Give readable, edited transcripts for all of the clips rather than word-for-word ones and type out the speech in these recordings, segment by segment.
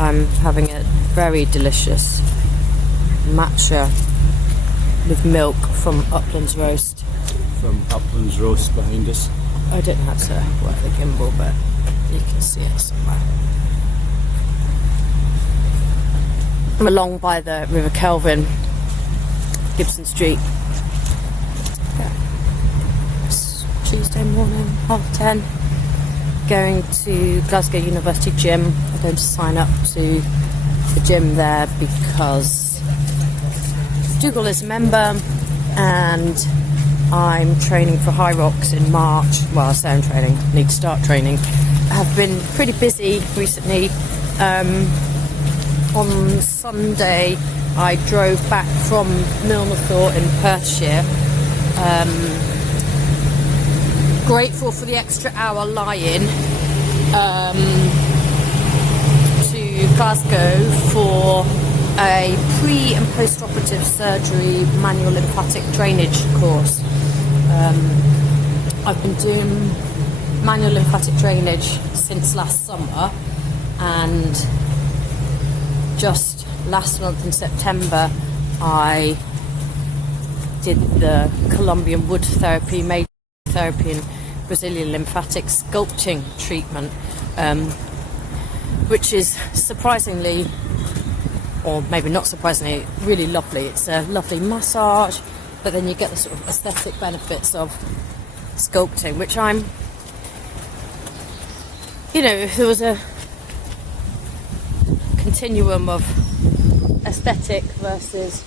I'm having a very delicious matcha with milk from Upland's Roast. From Upland's Roast behind us. I don't know how to work the gimbal, but you can see it somewhere. I'm along by the River Kelvin, Gibson Street. Yeah. It's Tuesday morning, 10:30. Going to Glasgow University Gym. I'm going to sign up to the gym there because Dougal is a member and I'm training for High Rocks in March. Well, I say I'm training, need to start training. I have been pretty busy recently. On Sunday I drove back from Milnathort in Perthshire. Grateful for the extra hour lie-in to Glasgow for a pre- and post-operative surgery manual lymphatic drainage course. I've been doing manual lymphatic drainage since last summer, and just last month in September I did the Colombian wood therapy, Maderotherapy and Brazilian Lymphatic Sculpting treatment, which is surprisingly, or maybe not surprisingly, really lovely. It's a lovely massage, but then you get the sort of aesthetic benefits of sculpting, which I'm, you know, if there was a continuum of aesthetic versus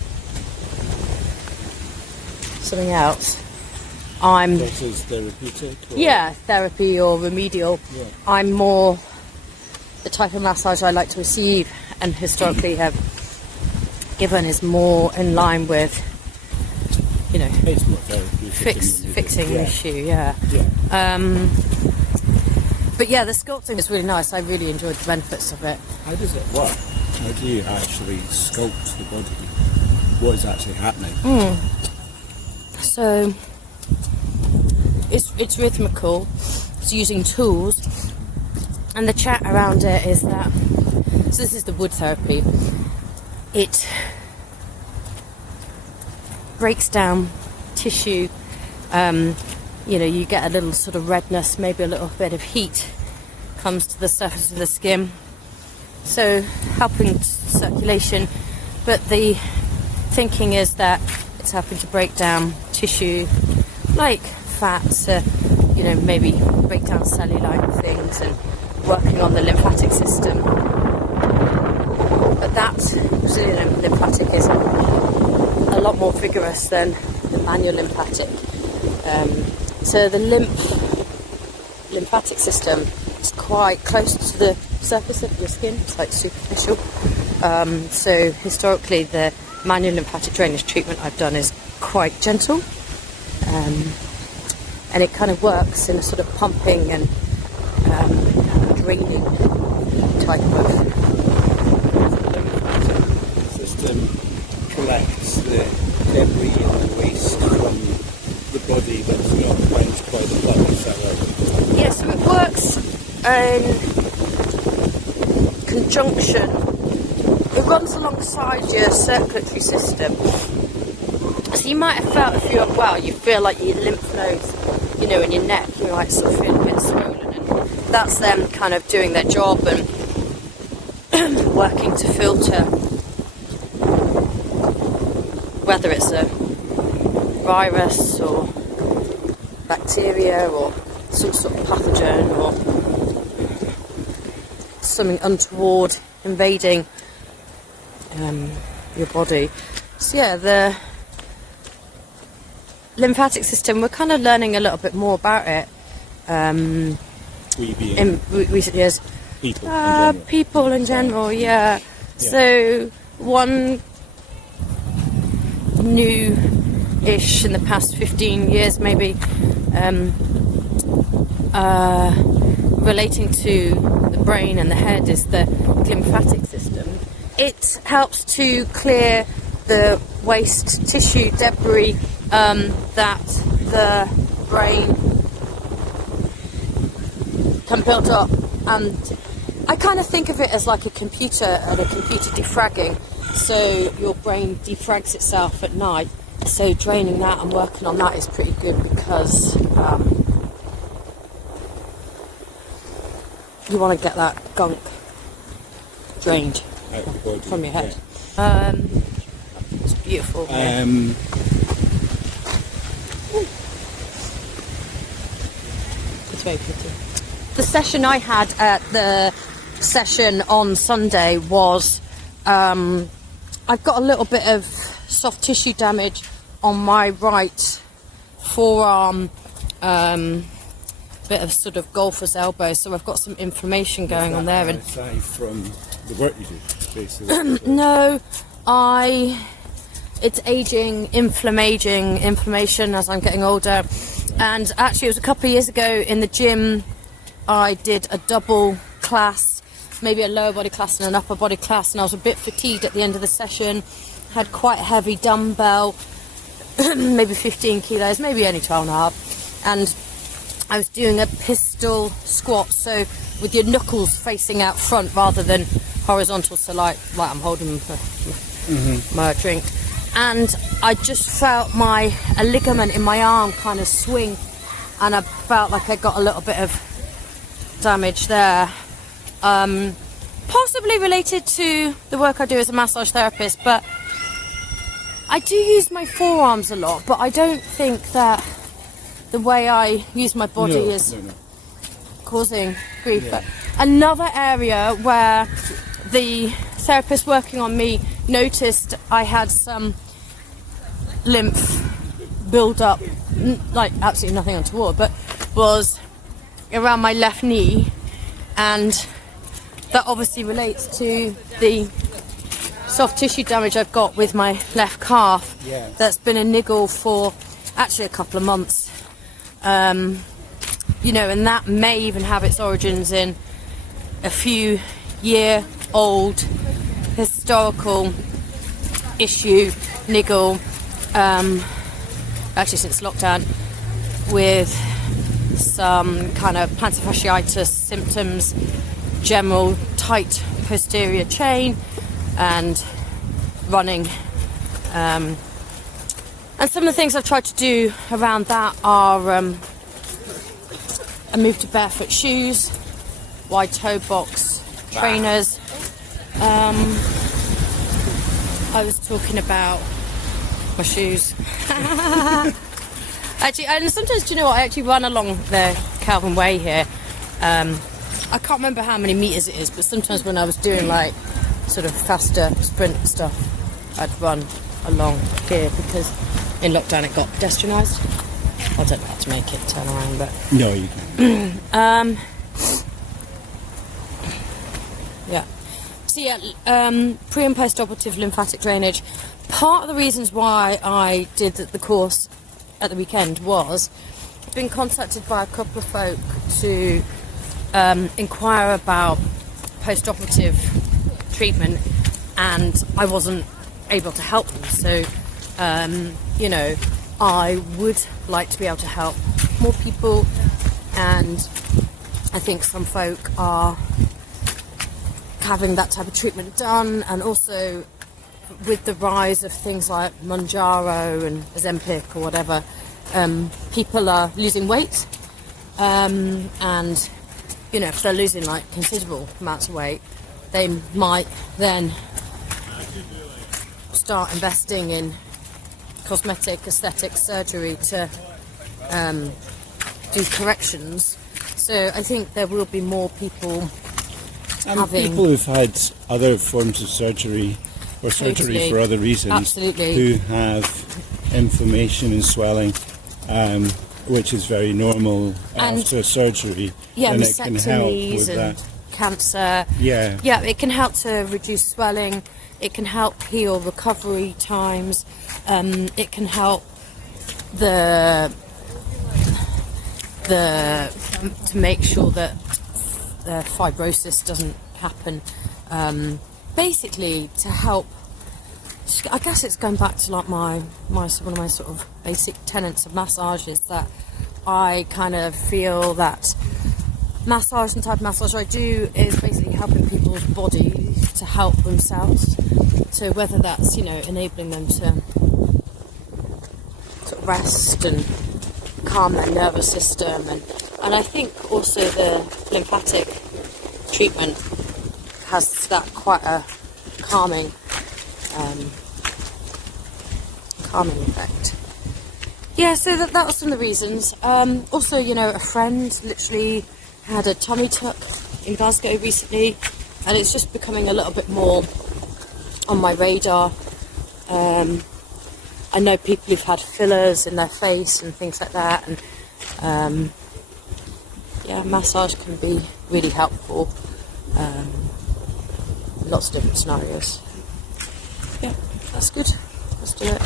something else, I'm therapeutic, or? Yeah, therapy or remedial. Yeah. I'm more the type of massage I like to receive, and historically have given is more in line with, you know, it's more therapeutic fixing an issue. Yeah. But yeah, the sculpting is really nice. I really enjoyed the benefits of it. How does it work? How do you actually sculpt the body? What is actually happening? So it's rhythmical. It's using tools, and the chat around it is that. So this is the wood therapy. It breaks down tissue. You know, you get a little sort of redness, maybe a little bit of heat comes to the surface of the skin, so helping circulation. But the thinking is that it's helping to break down tissue like fats, you know, maybe break down cellulite things, and working on the lymphatic system. But that Brazilian lymphatic is a lot more vigorous than the manual lymphatic. So the lymphatic system is quite close to the surface of your skin. It's like superficial. So historically, the manual lymphatic drainage treatment I've done is quite gentle, and it kind of works in a sort of pumping and draining type of system. Collects the debris and the waste from the body that's not cleansed by the blood, is that right? Yeah, so it works in conjunction. It runs alongside your circulatory system. So you might have felt, if you're well, you feel like your lymph nodes, you know, in your neck, you might sort of feel a bit swollen, and that's them kind of doing their job and working to filter, whether it's a virus or bacteria or some sort of pathogen or something untoward invading your body. So yeah, the lymphatic system, we're kind of learning a little bit more about it in recent years. People in general, yeah. So one new-ish in the past 15 years maybe, relating to the brain and the head, is the glymphatic system. It helps to clear the waste tissue debris that the brain can build up, and I kind of think of it as like a computer and a computer defragging. So your brain defrags itself at night. So draining that and working on that is pretty good, because you want to get that gunk drained from your head. Yeah. It's beautiful. It's very pretty. The session I had at the session on Sunday was, I've got a little bit of soft tissue damage on my right forearm, bit of sort of golfer's elbow, so I've got some inflammation going on there. And aside from the work you do, basically. No, it's aging, inflammation as I'm getting older. And actually, it was a couple of years ago in the gym, I did a double class, maybe a lower body class and an upper body class, and I was a bit fatigued at the end of the session. Had quite a heavy dumbbell, maybe 15 kilos, maybe only 12 and a half, and I was doing a pistol squat, so with your knuckles facing out front rather than horizontal, so like I'm holding my drink, and I just felt a ligament in my arm kind of swing, and I felt like I got a little bit of damage there, possibly related to the work I do as a massage therapist. But I do use my forearms a lot, but I don't think that the way I use my body is causing grief. But another area where the therapist working on me noticed I had some lymph build up, like absolutely nothing untoward, but was around my left knee, and that obviously relates to the soft tissue damage I've got with my left calf. That's been a niggle for actually a couple of months, and that may even have its origins in a few year old historical issue, niggle, actually since lockdown, with some kind of plantar fasciitis symptoms, general tight posterior chain, and running. And some of the things I've tried to do around that are I moved to barefoot shoes, wide toe box trainers. I was talking about my shoes. Actually, and sometimes, do you know what, I actually run along the Kelvin Way here. I can't remember how many meters it is, but sometimes when I was doing like sort of faster sprint stuff, I'd run along here, because in lockdown it got pedestrianised. I don't know how to make it turn around, but no, you can. Yeah. So yeah, pre and post-operative lymphatic drainage. Part of the reasons why I did the course at the weekend was I've been contacted by a couple of folk to inquire about post-operative treatment, and I wasn't able to help them. So, I would like to be able to help more people, and I think some folk are having that type of treatment done, and also with the rise of things like Mounjaro and Ozempic or whatever, people are losing weight, and if they're losing like considerable amounts of weight, they might then start investing in cosmetic, aesthetic surgery to do corrections. So I think there will be more people people who've had other forms of surgery or surgery for other reasons, who have inflammation and swelling, which is very normal after surgery, and it can help with that. Cancer. Yeah, it can help to reduce swelling. It can help heal recovery times. It can help to make sure that the fibrosis doesn't happen. Basically, to help. I guess it's going back to like one of my sort of basic tenets of massage is that I kind of feel that massage and type of massage I do is basically helping people's bodies to help themselves. So whether that's, you know, enabling them to sort of rest and calm their nervous system, and I think also the lymphatic treatment has that quite a calming effect. Yeah, so that was some of the reasons. Also, you know, a friend literally had a tummy tuck in Glasgow recently, and it's just becoming a little bit more on my radar. I know people who've had fillers in their face and things like that, and yeah, massage can be really helpful in lots of different scenarios. Yeah, that's good. Let's do it.